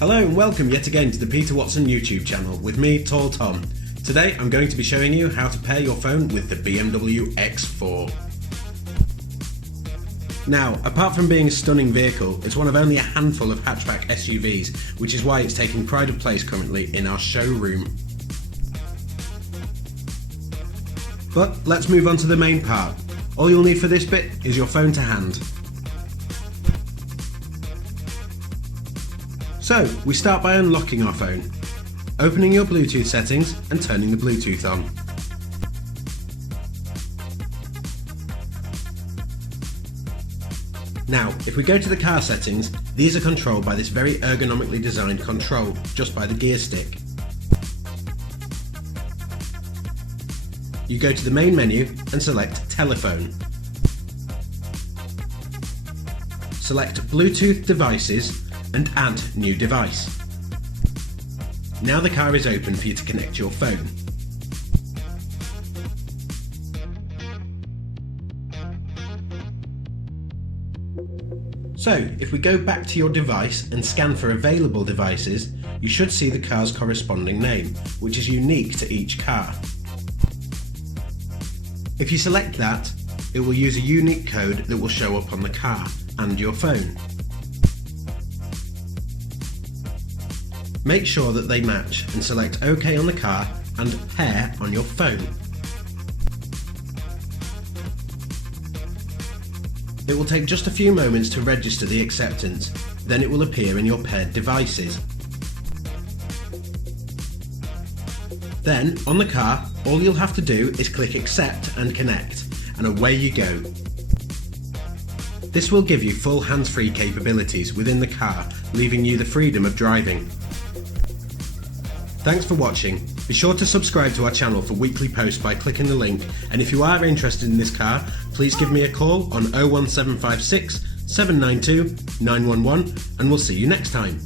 Hello and welcome yet again to the Peter Watson YouTube channel with me, Tall Tom. Today I'm going to be showing you how to pair your phone with the BMW X4. Now, apart from being a stunning vehicle, it's one of only a handful of hatchback SUVs, which is why it's taking pride of place currently in our showroom. But let's move on to the main part. All you'll need for this bit is your phone to hand. So, we start by unlocking our phone, opening your Bluetooth settings and turning the Bluetooth on. Now, if we go to the car settings, these are controlled by this very ergonomically designed control, just by the gear stick. You go to the main menu and select Telephone. Select Bluetooth devices and add new device. Now the car is open for you to connect your phone. So, if we go back to your device and scan for available devices, you should see the car's corresponding name, which is unique to each car. If you select that, it will use a unique code that will show up on the car and your phone. Make sure that they match and select OK on the car and Pair on your phone. It will take just a few moments to register the acceptance, then it will appear in your paired devices. Then, on the car, all you'll have to do is click Accept and Connect, and away you go. This will give you full hands-free capabilities within the car, leaving you the freedom of driving. Thanks for watching. Be sure to subscribe to our channel for weekly posts by clicking the link, and if you are interested in this car, please give me a call on 01756 792 911 and we'll see you next time.